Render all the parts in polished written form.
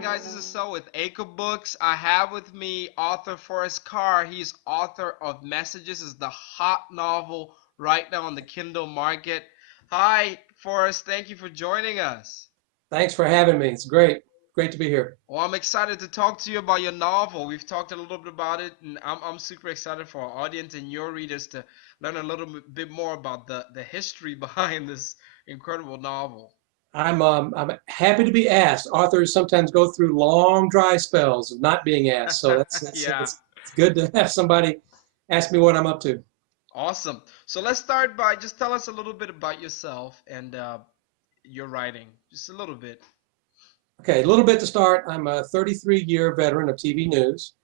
guys, this is So with Acrebooks. I have with me author Forrest Carr. He's author of Messages, is the hot novel right now on the Kindle market. Hi, Forrest. Thank you for joining us. Thanks for having me. It's great. Great to be here. Well, I'm excited to talk to you about your novel. We've talked a little bit about it, and I'm super excited for our audience and your readers to learn a little bit more about the history behind this incredible novel. I'm happy to be asked. Authors sometimes go through long dry spells of not being asked, so Yeah. it's good to have somebody ask me what I'm up to. Awesome. So let's start by just tell us a little bit about yourself and your writing. Just a little bit. Okay, a little bit to start. I'm a 33-year veteran of TV news.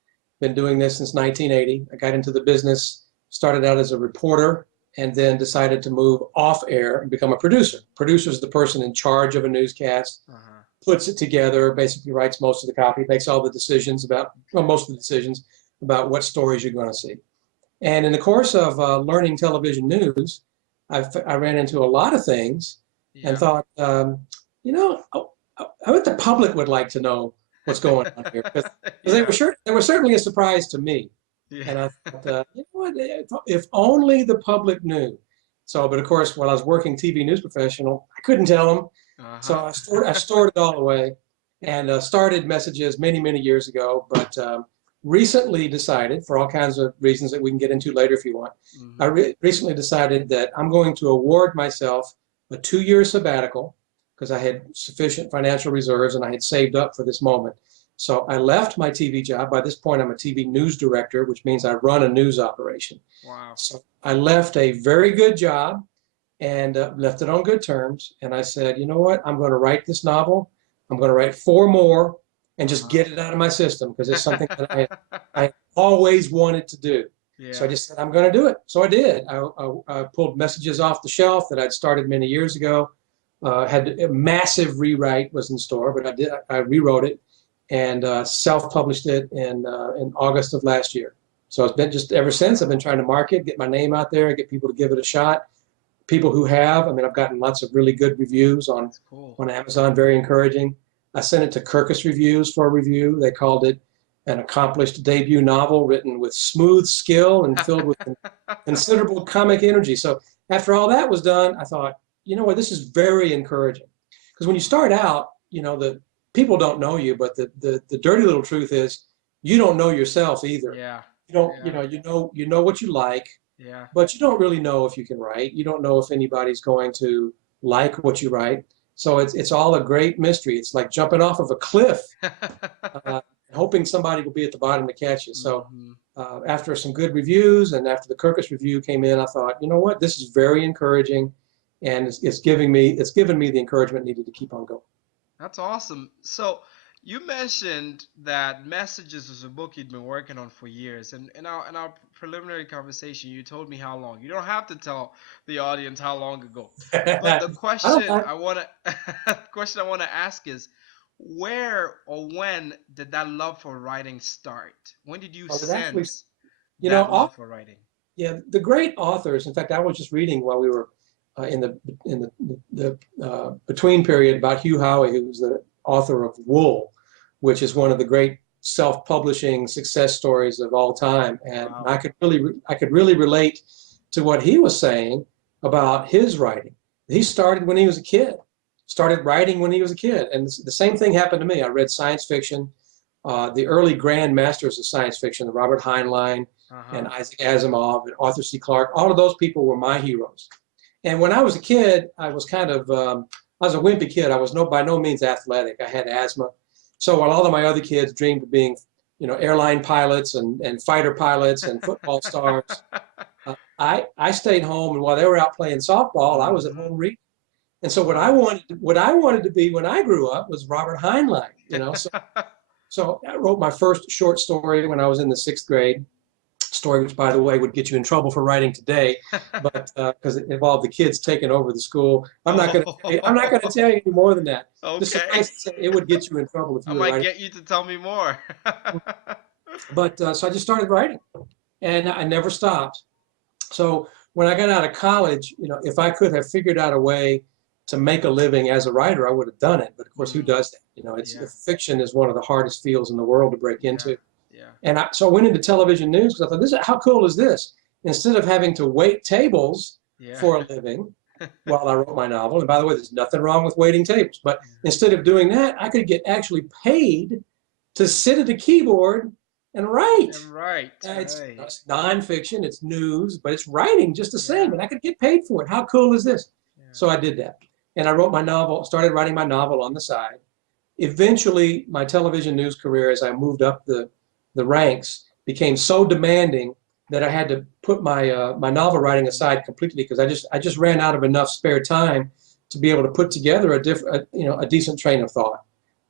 Been doing this since 1980. I got into the business, started out as a reporter, and then decided to move off air and become a producer. Producer is the person in charge of a newscast, Uh-huh. puts it together, basically writes most of the copy, makes all the decisions about, well, most of the decisions about what stories you're going to see. And in the course of learning television news, I ran into a lot of things and Yeah. thought, you know, I bet the public would like to know what's going on here because Yeah. they were certainly a surprise to me. Yeah. And I thought, you know what, if only the public knew. So, but of course, while I was working TV news professional, I couldn't tell them. Uh-huh. So I stored it all away and started Messages many, many years ago, but recently decided, for all kinds of reasons that we can get into later if you want, I Hmm. recently decided that I'm going to award myself a 2-year sabbatical because I had sufficient financial reserves and I had saved up for this moment. So I left my TV job. By this point, I'm a TV news director, which means I run a news operation. Wow. So I left a very good job and left it on good terms. And I said, you know what? I'm going to write this novel. I'm going to write 4 more and just Uh-huh. get it out of my system because it's something that I always wanted to do. So I Yeah. just said, I'm going to do it. So I did. I pulled Messages off the shelf that I'd started many years ago. Had a massive rewrite was in store, but I rewrote it and self-published it in August of last year. So it's been just ever since I've been trying to market, get my name out there, get people to give it a shot. People who have, I mean, I've gotten lots of really good reviews That's cool. on Amazon, very encouraging. I sent it to Kirkus Reviews for a review. They called it an accomplished debut novel written with smooth skill and filled with considerable comic energy. So after all that was done, I thought, you know what, this is very encouraging. Because when you start out, you know, the people don't know you, but the dirty little truth is you don't know yourself either. Yeah. You don't, Yeah. you know what you like, Yeah. but you don't really know if you can write. You don't know if anybody's going to like what you write. So it's all a great mystery. It's like jumping off of a cliff, uh, hoping somebody will be at the bottom to catch you. So Hmm. after some good reviews and after the Kirkus review came in, I thought, you know what, this is very encouraging, and it's given me the encouragement needed to keep on going. That's awesome. So you mentioned that Messages was a book you'd been working on for years, and in our preliminary conversation, you told me how long. You don't have to tell the audience how long ago. But the I don't. question I wanna question I wanna ask is, where or when did that love for writing start? When did you Well, it actually, sense you know, that love for writing? yeah, the great authors. In fact, I was just reading while we were in the between period about Hugh Howey, who was the author of Wool, which is one of the great self-publishing success stories of all time. And Wow. I could really relate to what he was saying about his writing. He started when he was a kid, started writing when he was a kid, and the same thing happened to me. I read science fiction, the early grand masters of science fiction, the Robert Heinlein and Uh-huh. Isaac Asimov and Arthur C. Clarke. All of those people were my heroes. And when I was a kid, I was kind of I was a wimpy kid. I was by no means athletic. I had asthma. So while all of my other kids dreamed of being, you know, airline pilots and fighter pilots and football stars, I stayed home, and while they were out playing softball, I was at Hmm. home reading. And so Wow. what I wanted to be when I grew up was Robert Heinlein. You know, so I wrote my first short story when I was in the 6th grade. Story, which by the way would get you in trouble for writing today, but because it involved the kids taking over the school. I'm not going to Oh, tell you any more than that. Just okay. suffice to say, it would get you in trouble if I you were might writing. get you to tell me more. But so I just started writing, and I never stopped. So when I got out of college, you know, if I could have figured out a way to make a living as a writer, I would have done it. But of course, who Mm, does that? You know, it's yeah. fiction is one of the hardest fields in the world to break Yeah. into. Yeah. And so I went into television news because I thought, how cool is this? Instead of having to wait tables Yeah. for a living while I wrote my novel, and by the way, there's nothing wrong with waiting tables, but instead of doing that, I could get actually paid to sit at a keyboard and write. And right. Right. It's nonfiction, it's news, but it's writing just the same, Yeah. and I could get paid for it. How cool is this? Yeah. So I did that. And I wrote my novel, started writing my novel on the side. Eventually, my television news career, as I moved up the ranks, became so demanding that I had to put my novel writing aside completely because I just ran out of enough spare time to be able to put together a decent train of thought.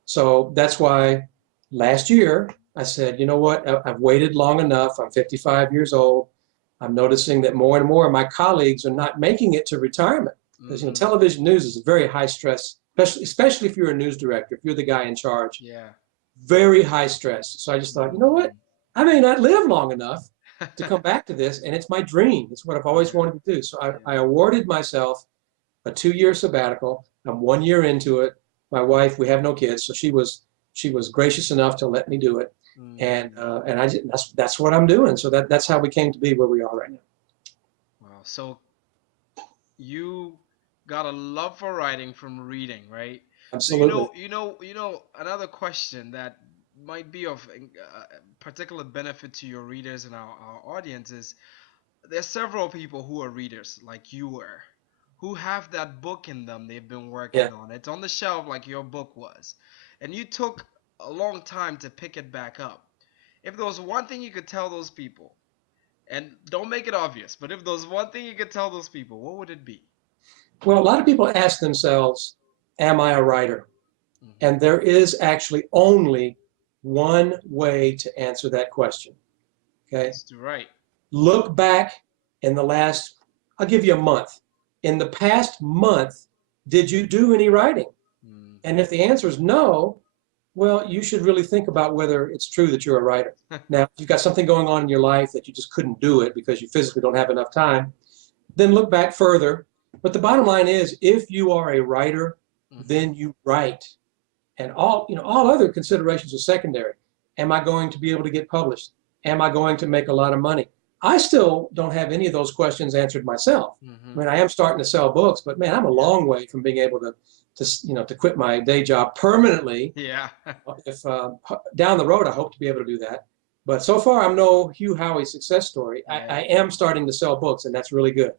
So that's why last year I said, you know what, I've waited long enough. I'm 55 years old. I'm noticing that more and more of my colleagues are not making it to retirement because Mm-hmm. television news is a very high stress, especially if you're a news director, if you're the guy in charge, Yeah. very high stress. So I just thought, you know what, I may not live long enough to come back to this, and it's my dream. It's what I've always Yeah. wanted to do. So Yeah. I awarded myself a 2 year sabbatical. I'm 1 year into it. My wife, we have no kids, so she was gracious enough to let me do it, and that's what I'm doing. So that's how we came to be where we are right now. Wow. So you got a love for writing from reading, right? So Absolutely. another question that might be of particular benefit to your readers and our audience is there's several people who are readers like you were, who have that book in them they've been Yeah. working on. It's on the shelf like your book was, and you took a long time to pick it back up. If there was one thing you could tell those people, and don't make it obvious, but if there was one thing you could tell those people, what would it be? Well, a lot of people ask themselves, "Am I a writer?" Hmm. And there is actually only one way to answer that question. Okay. It's to write. Look back in the last, I'll give you a month. In the past month, did you do any writing? Mm. And if the answer is no, well, you should really think about whether it's true that you're a writer. Now, if you've got something going on in your life that you just couldn't do it because you physically don't have enough time, then look back further. But the bottom line is, if you are a writer, Hmm. then you write. And all other considerations are secondary. Am I going to be able to get published? Am I going to make a lot of money? I still don't have any of those questions answered myself. I Hmm. mean, I am starting to sell books, but man, I'm a Yeah. long way from being able to quit my day job permanently. Yeah. If down the road, I hope to be able to do that. But so far, I'm no Hugh Howey success story. Yeah. I am starting to sell books, and that's really good.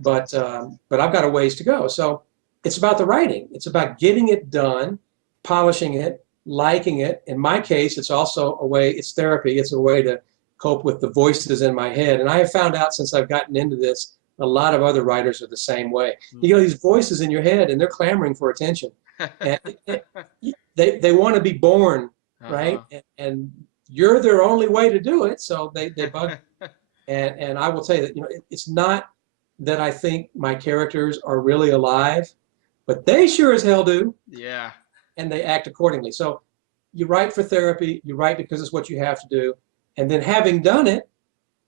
That's awesome. But I've got a ways to go. So it's about the writing. It's about getting it done, polishing it, liking it. In my case, it's also a way. It's therapy. It's a way to cope with the voices in my head. And I have found out since I've gotten into this, a lot of other writers are the same way. You know, Hmm. these voices in your head, and they're clamoring for attention, and they want to be born, right? Uh-huh. And you're their only way to do it. So they bug. And I will tell you that it's not that I think my characters are really alive, but they sure as hell do, Yeah. and they act accordingly. So you write for therapy, you write because it's what you have to do, and then having done it,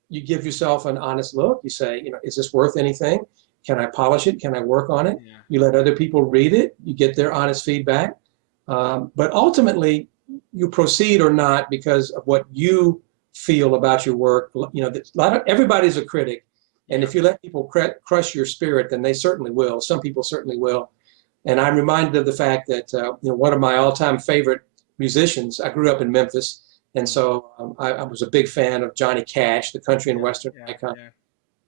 you give yourself an honest look. You say, is this worth anything? Can I polish it? Can I work on it? Yeah. You let other people read it. You get their honest feedback. But ultimately, you proceed or not because of what you feel about your work. Everybody's a critic, and Yeah. if you let people crush your spirit, then they certainly will. Some people certainly will. And I'm reminded of the fact that one of my all-time favorite musicians. I grew up in Memphis, and Mm. so I was a big fan of Johnny Cash, the country and Yeah. western Yeah. icon. Yeah.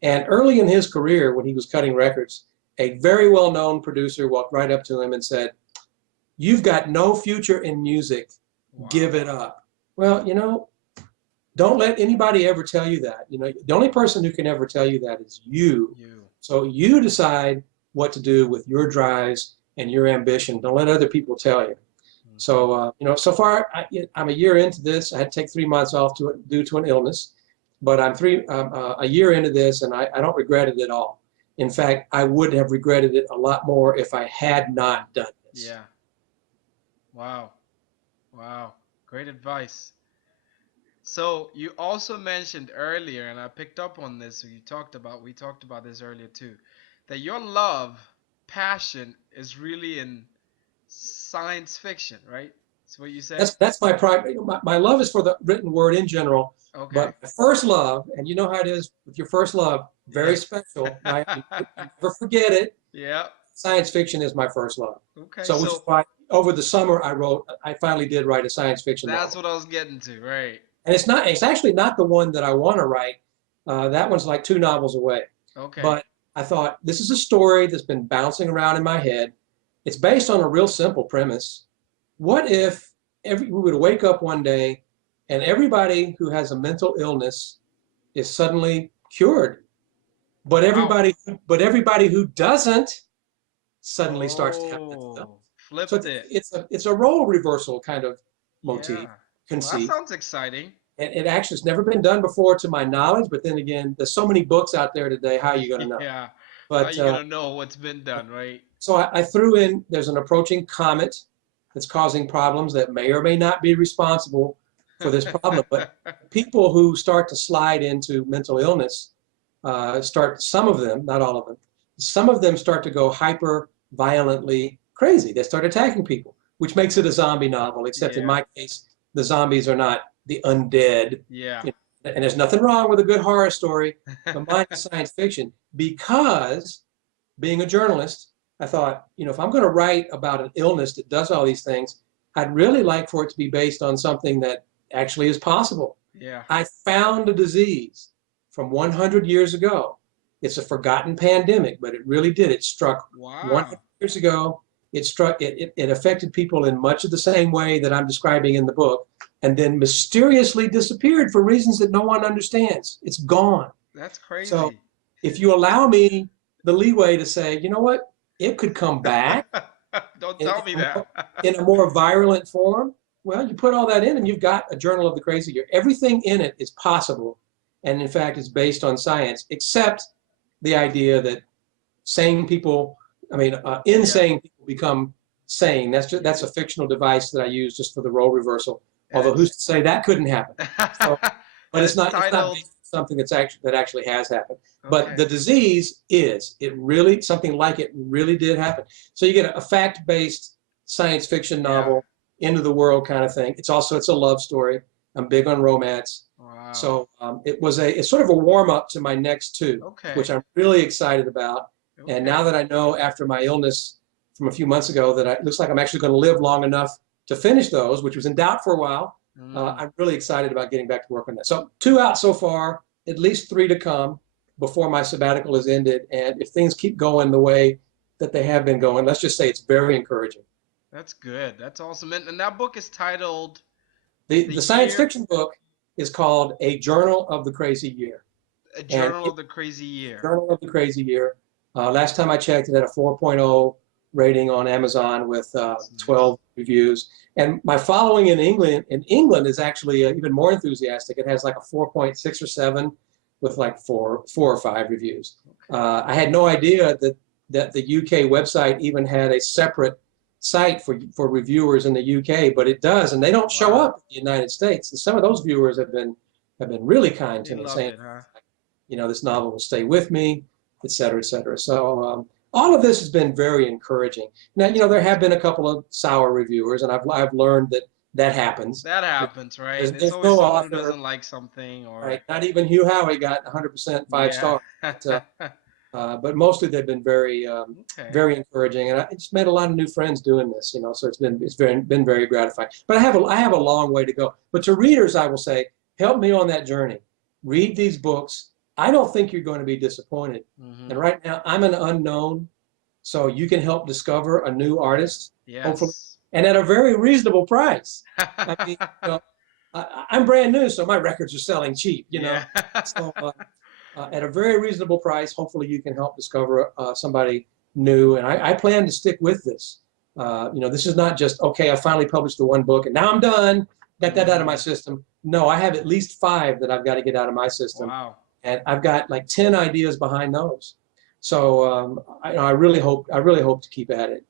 And early in his career, when he was cutting records, a very well-known producer walked right up to him and said, "You've got no future in music. Give Wow. it up." Well, don't let anybody ever tell you that. The only person who can ever tell you that is you. You. So you decide what to do with your drives and your ambition. Don't let other people tell you. Hmm. So, so far I'm a year into this. I had to take 3 months off due to an illness, but I'm a year into this, and I don't regret it at all. In fact, I would have regretted it a lot more if I had not done this. Yeah. Wow. Wow. Great advice. So you also mentioned earlier, and I picked up on this. We talked about this earlier too, that your love passion is really in science fiction, right? That's what you said? That's my prime. My love is for the written word in general, Okay. but my first love, and you know how it is with your first love, Yeah. very special. You never forget it. Yeah. Science fiction is my first love. Okay. So, which is So why over the summer I finally did write a science fiction that's novel. what I was getting to, right? And it's actually not the one that I want to write. That one's like two novels away. Okay. But I thought this is a story that's been bouncing around in my head. It's based on a real simple premise. What if we would wake up one day and everybody who has a mental illness is suddenly cured, but Wow. everybody who doesn't suddenly starts to have mental illness. Oh, So flipped it. it's a role reversal kind of motif, Yeah. Well, that conceit. sounds exciting. And it actually has never been done before to my knowledge, but then again, there's so many books out there today, how are you going to know? Yeah. How But you gonna know what's been done, right? so I threw in, there's an approaching comet that's causing problems that may or may not be responsible for this problem. But people who start to slide into mental illness some of them, not all of them, some of them start to go hyper violently crazy. They start attacking people, which makes it a zombie novel, except in Yeah. my case, the zombies are not the undead. Yeah. You know, and there's nothing wrong with a good horror story, but mine is science fiction because being a journalist, I thought, if I'm going to write about an illness that does all these things, I'd really like for it to be based on something that actually is possible. Yeah. I found a disease from 100 years ago. It's a forgotten pandemic, but it really did. It struck 100 Wow. years ago. It affected people in much of the same way that I'm describing in the book, and then mysteriously disappeared for reasons that no one understands. It's gone. That's So crazy. if you allow me the leeway to say, you know what, it could come back Don't in, tell me that. in a more virulent form, well, you put all that in and you've got a Journal of the Crazy Year. Everything in it is possible. And in fact, it's based on science, except the idea that sane people, Yeah. insane people become sane. That's a fictional device that I use just for the role reversal. And Although who's it's to say that couldn't happen? So, but and it's it's not titled based on something that actually has happened. But the okay. disease it really something like it really did happen. So you get a fact-based science fiction Yeah. novel, end of the world kind of thing. It's a love story. I'm big on romance. Wow. So it's sort of a warm up to my next two, which Okay. I'm really excited about. And now Okay. that I know after my illness from a few months ago that it looks like I'm actually going to live long enough to finish those, which was in doubt for a while, Mm. I'm really excited about getting back to work on that. So two out so far, at least three to come before my sabbatical is ended. And if things keep going the way that they have been going, let's just say it's very encouraging. That's good. That's awesome. And that book is titled The The science Year, fiction book is called A Journal of the Crazy Year. A And Journal of the Crazy Year. Journal of the Crazy Year. Last time I checked, it had a 4.0 rating on Amazon with That's nice. 12 reviews. And my following in England is actually even more enthusiastic. It has like a 4.6 or 7 with like four or 5 reviews. Okay. I had no idea that the UK website even had a separate site for reviewers in the UK, but it does, and they don't show Wow. up in the United States. And some of those viewers have been really kind They to me, love saying, it, huh? this novel will stay with me, et cetera, et cetera. So all of this has been very encouraging. Now, there have been a couple of sour reviewers, and I've learned that happens. That happens, right? There's, It's there's always no someone who author, doesn't like something or right? Not even Hugh Howey got 100% five yeah. stars. But mostly they've been Okay. very encouraging, and I just made a lot of new friends doing this. So it's been very gratifying. But I have a long way to go. But to readers, I will say, help me on that journey. Read these books. I don't think you're going to be disappointed. Mm-hmm. And right now, I'm an unknown, so you can help discover a new artist, hopefully, Yes. and at a very reasonable price. I mean, I'm brand new, so my records are selling cheap. Yeah. So at a very reasonable price. Hopefully, you can help discover somebody new. And I plan to stick with this. This is not just, okay, I finally published the one book and now I'm done, got that out of my Mm-hmm. system. No, I have at least 5 that I've got to get out of my system. Wow. And I've got like 10 ideas behind those. So I really hope to keep at it.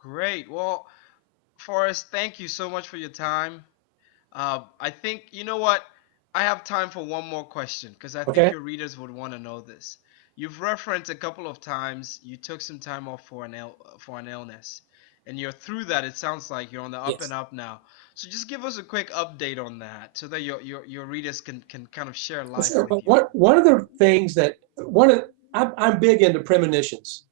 Great. Well, Forrest, thank you so much for your time. I think, you know what? I have time for one more question because I think Okay. your readers would want to know this. you've referenced a couple of times you took some time off for an illness, and you're through that. It sounds like you're on the up and Yes. up now. So just give us a quick update on that, so that your readers can kind of share Well, life sure. with But you. one of the things that one of I'm big into premonitions.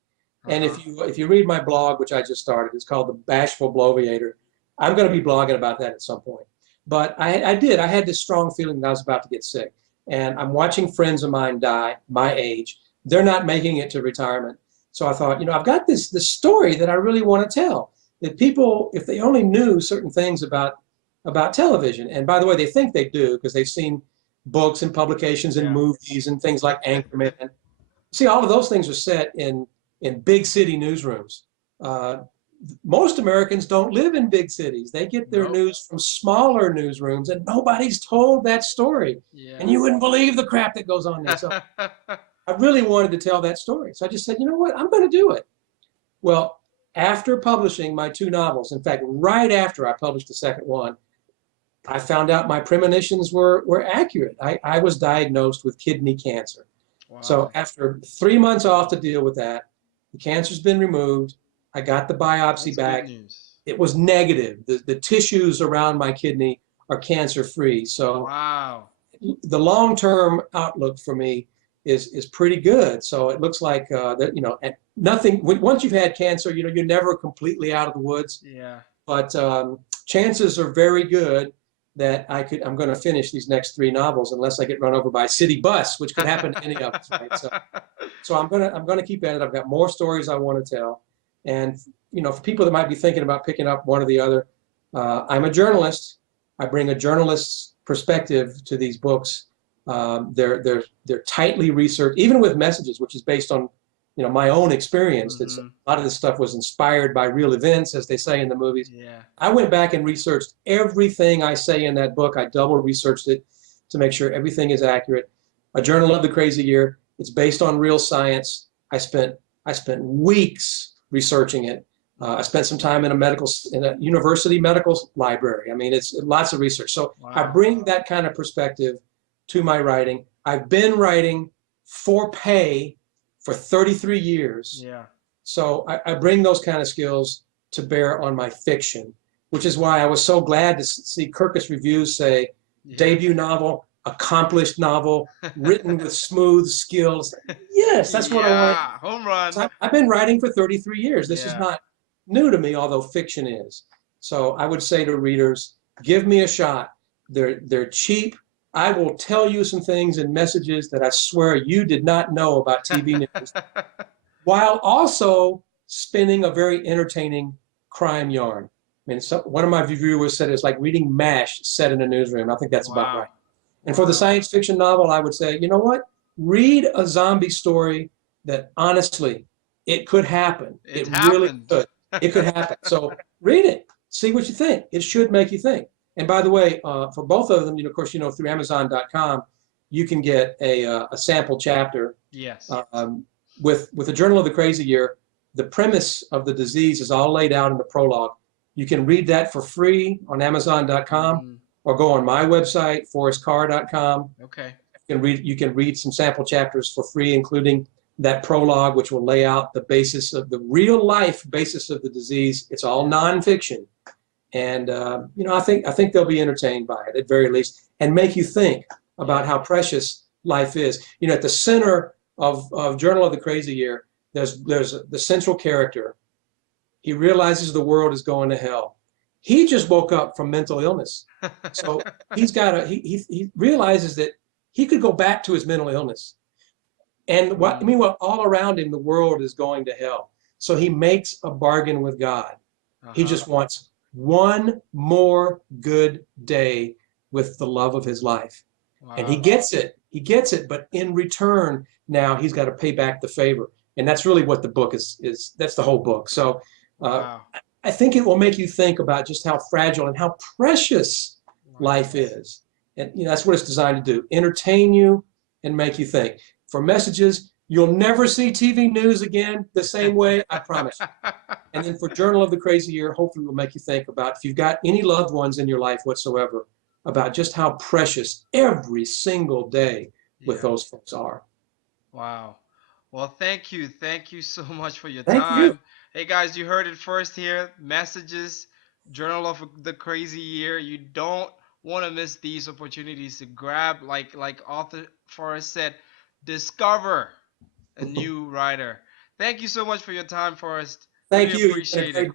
Uh And huh. if you read my blog, which I just started, it's called The Bashful Bloviator. I'm going to be blogging about that at some point. But I had this strong feeling that I was about to get sick. And I'm watching friends of mine die my age. They're not making it to retirement. So I thought, I've got this story that I really want to tell. That people, if they only knew certain things about television, and by the way, they think they do because they've seen books and publications and Yeah. movies and things like Anchorman. See, all of those things are set in big city newsrooms. Uh, Most Americans don't live in big cities. They get their Nope. news from smaller newsrooms, and nobody's told that story. Yeah. And you wouldn't believe the crap that goes on there. So I really wanted to tell that story. So I just said, you know what? I'm going to do it. Well, after publishing my two novels, in fact, right after I published the second one, I found out my premonitions were accurate. I was diagnosed with kidney cancer. So Wow. after 3 months off to deal with that, the cancer's been removed. I got the biopsy That's good back. news. It was negative. The tissues around my kidney are cancer free. So Wow. the long term outlook for me is pretty good. So it looks like that and nothing. Once you've had cancer, you're never completely out of the woods. Yeah. But chances are very good that I'm going to finish these next three novels unless I get run over by a city bus, which could happen to any of us, right? So I'm gonna keep at it. I've got more stories I want to tell, and for people that might be thinking about picking up one or the other, I'm a journalist. I bring a journalist's perspective to these books. They're tightly researched, even with messages, which is based on my own experience. That's Mm-hmm. a lot of this stuff was inspired by real events, as they say in the movies. Yeah. I went back and researched everything I say in that book. I double researched it to make sure everything is accurate. A Journal of the Crazy Year. It's based on real science. I spent weeks researching it. I spent some time in a university medical library. I mean, it's lots of research. So I Wow. bring that kind of perspective to my writing. I've been writing for pay for 33 years. Yeah. So I bring those kind of skills to bear on my fiction, which is why I was so glad to see Kirkus Reviews say Yeah. debut novel, accomplished novel, written with smooth skills. Yes, that's what I want. Yeah. Home run. So I've been writing for 33 years. This is Yeah. not new to me, although fiction is. So I would say to readers, give me a shot. They're cheap. I will tell you some things and messages that I swear you did not know about TV news, while also spinning a very entertaining crime yarn. I mean, one of my reviewers said it's like reading MASH set in a newsroom. I think that's about Wow. right. And for the Wow. science fiction novel, I would say, you know what? Read a zombie story that honestly, it could happen. It It really happened. could. It could happen. So read it. See what you think. It should make you think. And by the way, for both of them, of course, through Amazon.com, you can get a sample chapter Yes. with the Journal of the Crazy Year. The premise of the disease is all laid out in the prologue. You can read that for free on Amazon.com Mm, Mm-hmm. or go on my website, forrestcarr.com. okay. You can read some sample chapters for free, including that prologue, which will lay out the basis of the real life basis of the disease. It's all nonfiction, and I think they'll be entertained by it at very least, and make you think about Yeah. how precious life is. At the center of Journal of the Crazy Year, there's the central character. He realizes the world is going to hell. He just woke up from mental illness, so he realizes that he could go back to his mental illness. And Mm, meanwhile, all around him, the world is going to hell. So he makes a bargain with God. He uh-huh. just wants one more good day with the love of his life. And he Wow. gets it. He gets it. But in return, now he's got to pay back the favor. And that's really what the book is. That's the whole book. So uh, Wow. I think it will make you think about just how fragile and how precious Wow. life is. And that's what it's designed to do: entertain you and make you think. For messages, you'll never see TV news again the same way, I promise you. And then for Journal of the Crazy Year, hopefully will make you think about, if you've got any loved ones in your life whatsoever, about just how precious every single day with Yeah. those folks are. Wow. Well, thank you. Thank you so much for your Thank you. time. Hey guys, you heard it first here. Messages, Journal of the Crazy Year. You don't want to miss these opportunities to grab, like Author Forrest said, discover a new writer. Thank you so much for your time, Forrest. Really Thank you. appreciate it.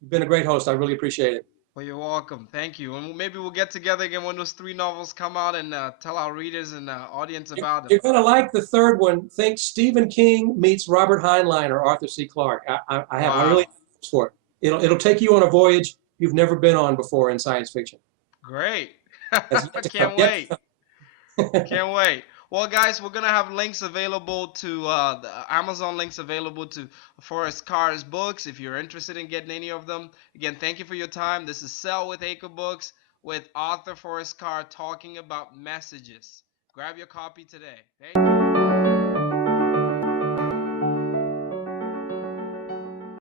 You've been a great host. I really appreciate it. Well, you're welcome. Thank you. And maybe we'll get together again when those three novels come out and tell our readers and audience about them. You're going to like the third one. Think Stephen King meets Robert Heinlein or Arthur C. Clarke. I really Wow. have hopes for it. It'll take you on a voyage you've never been on before in science fiction. Great. That's yet to come. Can't Yet wait. to come. Can't wait. Well, guys, we're gonna have links available to the Amazon links available to Forrest Carr's books if you're interested in getting any of them. Again, thank you for your time. This is Sell with Acrebooks with author Forrest Carr talking about messages. Grab your copy today. Thank you.